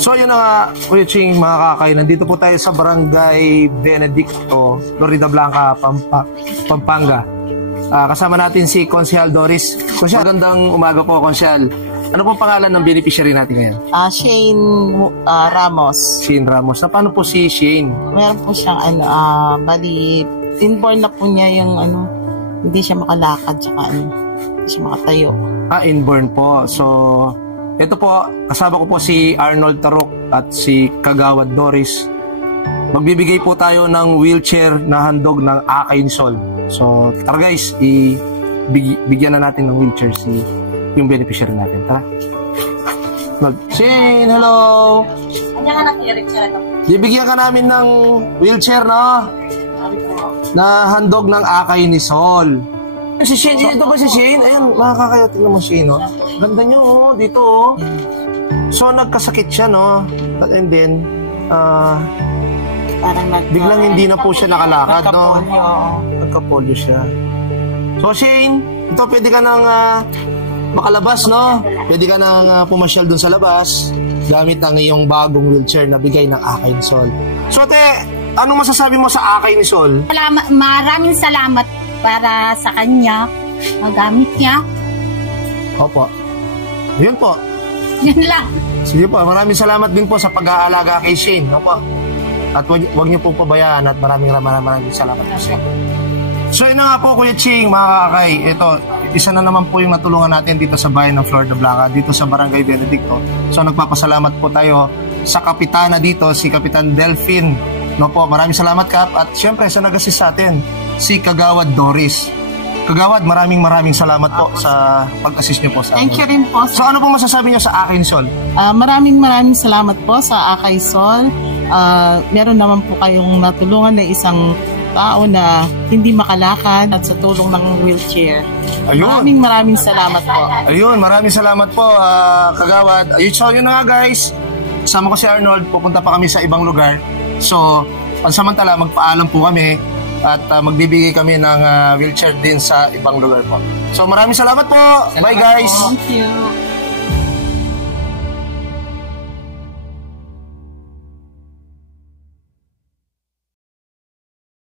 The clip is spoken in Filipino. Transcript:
So yun na nga, Kuya Ching, mga kakay, nandito po tayo sa Barangay Benedicto, Florida Blanca, Pampanga. Kasama natin si Konsehal Doris. Konsehal, magandang umaga po, Konsehal. Ano pong pangalan ng beneficiary natin ngayon? Shane Ramos. Shane Ramos. Na paano po si Shane? Meron po siyang bali, inborn na po niya yung hindi siya makalakad, tsaka hindi siya makatayo. Inborn po. So, ito po, kasama ko po si Arnold Tarok at si Kagawad Doris. Magbibigay po tayo ng wheelchair na handog ng Akay ni Sol. So, tara guys, bigyan na natin ng wheelchair yung beneficiary natin. Tara. Shane, hello! Bibigyan ka namin ng wheelchair, no? Na handog ng Akay ni Sol. Si Shane, ito ba si Shane? Ayan, makakaya, tingnan mo Shane, no? Ganda nyo, oh, dito, oh. So, nagkasakit siya, no? And then, biglang hindi na po siya nakalakad, no? Nagka-polio siya. So, Shane, ito pwede ka nang makalabas, no? Pwede ka nang pumasyal dun sa labas gamit ang iyong bagong wheelchair na bigay ng Akay ni Sol. So, te, anong masasabi mo sa Akay ni Sol? Maraming salamat para sa kanya, magamit niya. Opo. Yun po. Yan lang. Sige po, maraming salamat din po sa pag-aalaga kay Shane. Opo. At wag niyo po pabayaan at maraming salamat po sa inyo. So yun na nga po, Kuya Ching, mga kakay. Ito, isa na naman po yung natulungan natin dito sa bayan ng Florida Blanca, dito sa Barangay Benedicto. So nagpapasalamat po tayo sa kapitana dito, si Kapitan Delphine. No po, maraming salamat, Kap. At syempre, sa nag-assist sa atin, si Kagawad Doris. Kagawad, maraming salamat po sa pag-assist niyo po sa amin. Thank you rin po. So ano po masasabi niyo sa Akay ni Sol? Maraming salamat po sa Akay Sol. Meron naman po kayong natulungan na isang tao na hindi makalakad at sa tulong ng wheelchair. Ayun. Maraming salamat po. Ayun, maraming salamat po, Kagawad. Ayun, so yun na nga guys. Sama ko si Arnold, pupunta pa kami sa ibang lugar. So, pansamantala, magpaalam po kami at magbibigay kami ng wheelchair din sa ibang lugar po. So, maraming salamat po. Bye guys. Thank you.